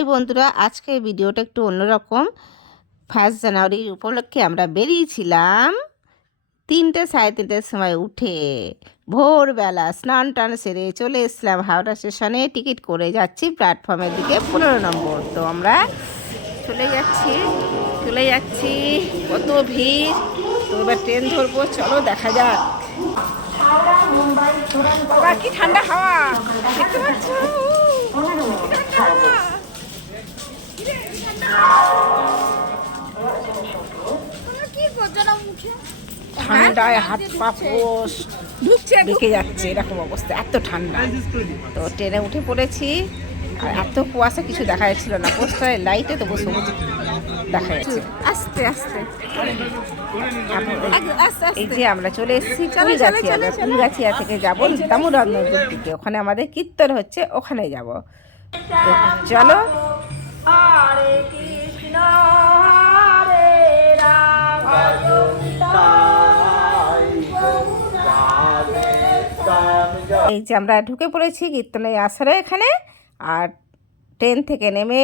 এই বন্ধুরা, আজকে ভিডিওটা একটু অন্যরকম। 1 জানুয়ারি উপলক্ষে আমরা বেরিয়েছিলাম 3টে 3:30টার সময় উঠে। ভোরবেলা স্নান টান সেরে চলে এসলাম হাওড়া স্টেশনে। টিকিট করে যাচ্ছি প্ল্যাটফর্মের দিকে 15 নম্বর। তো আমরা চলে যাচ্ছি। কত ভিড়! তো এবার ট্রেন ধরবো, চলো দেখা যাক। বাবা, কি ঠান্ডা হাওয়া দেখতে পাচ্ছ? ঠান্ডায় হাত পা পোষ ঢুকে যাচ্ছে, এরকম অবস্থা, এত ঠান্ডা। তো ট্রেনে উঠে পড়েছি, আর এত কুয়াশা কিছু দেখা যাচ্ছিল না। পোস্টারে লাইটে তবু সবুজ দেখা যাচ্ছে। আস্তে আস্তে এই যে আমরা চলে এসেছি ফুলগাছিয়া। ফুলগাছিয়া থেকে যাবো দামোদর নদীর দিকে, ওখানে আমাদের কীর্তন হচ্ছে, ওখানে যাব। চলো। এই যে আমরা ঢুকে পড়েছি কীর্তনের আসরে এখানে, আর ট্রেন থেকে নেমে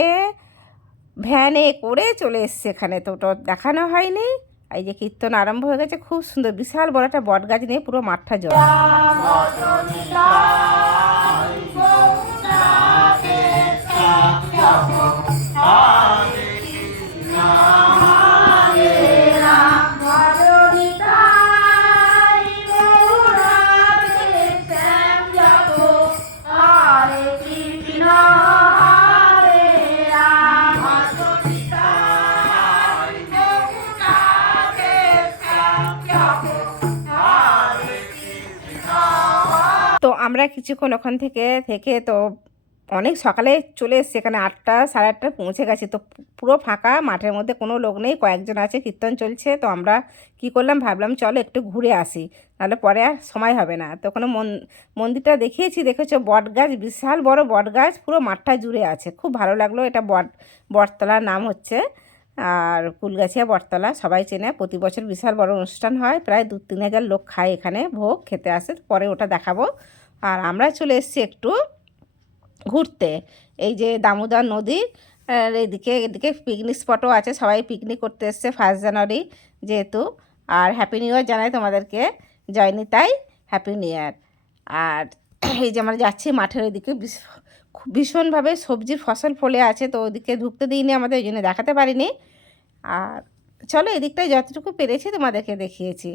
ভ্যানে করে চলে এসছে এখানে। তো ওটা দেখানো হয়নি। এই যে কীর্তন আরম্ভ হয়ে গেছে, খুব সুন্দর, বিশাল বড় একটা বট গাছ নিয়ে পুরো মাঠটা জল। তো আমরা কিছুক্ষণ ওখান থেকে তো অনেক সকালে চলে এসেছি এখানে, 8টা 8:30 পৌঁছে গেছি। তো পুরো ফাঁকা, মাঠের মধ্যে কোনো লোক নেই, কয়েকজন আছে, কীর্তন চলছে। তো আমরা কি করলাম, ভাবলাম চলো একটু ঘুরে আসি, নাহলে পরে আর সময় হবে না। তো ওখানে মন্দিরটা দেখেছো, বট গাছ, বিশাল বড় বট গাছ, পুরো মাঠটা জুড়ে আছে। খুব ভালো লাগলো। এটা বটতলার নাম হচ্ছে, আর ফুলগাছিয়া বটতলা সবাই চেনে। প্রতি বছর বিশাল বড় অনুষ্ঠান হয়, প্রায় 2-3 হাজার লোক খায় এখানে, ভোগ খেতে আসে। পরে ওটা দেখাবো। আর আমরা চলে এসেছি একটু ঘুরতে। এই যে দামোদর নদী, এদিকে পিকনিক স্পটও আছে, সবাই পিকনিক করতে এসছে 1 জানুয়ারি যেহেতু। আর হ্যাপি নিউ ইয়ার জানাই তোমাদেরকে, জয়নি তাই হ্যাপি নিউ ইয়ার। আর এই যে আমরা যাচ্ছি মাঠের ওইদিকে, ভীষণভাবে সবজির ফসল ফলে আছে। তো ওইদিকে ঢুকতে দিইনি আমাদের, ওই জন্য দেখাতে পারিনি। আর চলো, এদিকটায় যতটুকু পেরেছি তোমাদেরকে দেখিয়েছি।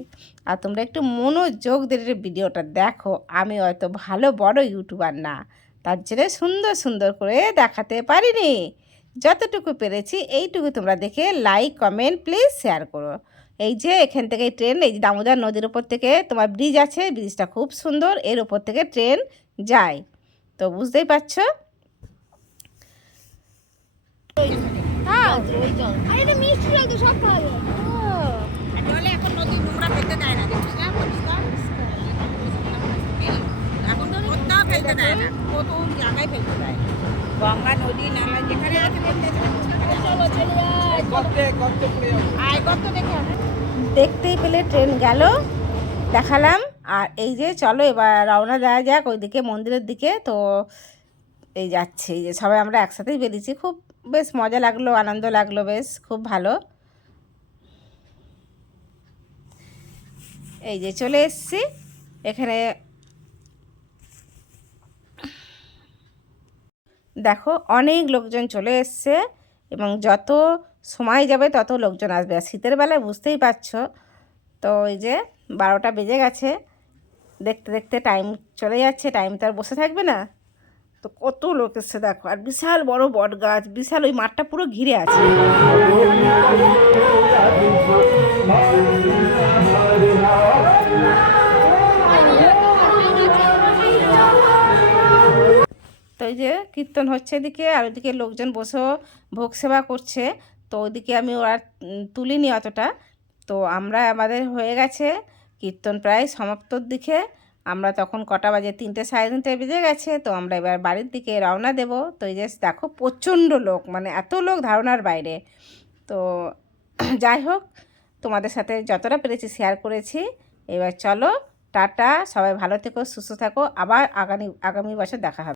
আর তোমরা একটু মনোযোগ দিয়ে ভিডিওটা দেখো। আমি হয়তো ভালো বড় ইউটিউবার না, তার জন্য সুন্দর সুন্দর করে দেখাতে পারিনি। যতটুকু পেরেছি এইটুকু তোমরা দেখে লাইক কমেন্ট প্লিজ শেয়ার করো। এই যে এখান থেকে ট্রেন, এই যে দামোদর নদীর ওপর থেকে তোমার ব্রিজ আছে, ব্রিজটা খুব সুন্দর, এর ওপর থেকে ট্রেন যায়। তো বুঝতেই পারছো। গঙ্গা নদী নালা যেখানে দেখতেই পেলে ট্রেন গেল, দেখালাম। আর এই যে চলো এবার রওনা দেওয়া যাক ওইদিকে মন্দিরের দিকে। তো এই যাচ্ছে, এই যে সবাই আমরা একসাথেই বেরিয়েছি, খুব বেশ মজা লাগলো, আনন্দ লাগলো, বেশ খুব ভালো। এই যে চলে এসছি এখানে, দেখো অনেক লোকজন চলে এসছে, এবং যত সময় যাবে তত লোকজন আসবে। আর শীতের বেলায় বুঝতেই পারছো। তো এই যে 12টা বেজে গেছে, দেখতে দেখতে টাইম চলে যাচ্ছে, টাইম তো আর বসে থাকবে না। তো কত লোক এসছে দেখো, আর বিশাল বড় বট গাছ, বিশাল, ওই মাঠটা পুরো ঘিরে আছে। তো এই যে কীর্তন হচ্ছে এদিকে, আর ওইদিকে লোকজন বসেও ভোগ সেবা করছে। তো ওইদিকে আমি ওরা তুলিনি অতটা। তো আমাদের হয়ে গেছে কীর্তন প্রায় সমাপ্তর দিকে। আমরা তখন কটা বাজে, 3টে 3:30 বেজে গেছে। তো আমরা এবার বাড়ির দিকে রওনা দেব। তো এই যে দেখো প্রচণ্ড লোক, মানে এত লোক ধারণার বাইরে। তো যাই হোক, তোমাদের সাথে যতটা পেরেছি শেয়ার করেছি। এবার চলো, টাটা, সবাই ভালো থেকো, সুস্থ থাকো। আবার আগামী বছর দেখা হবে।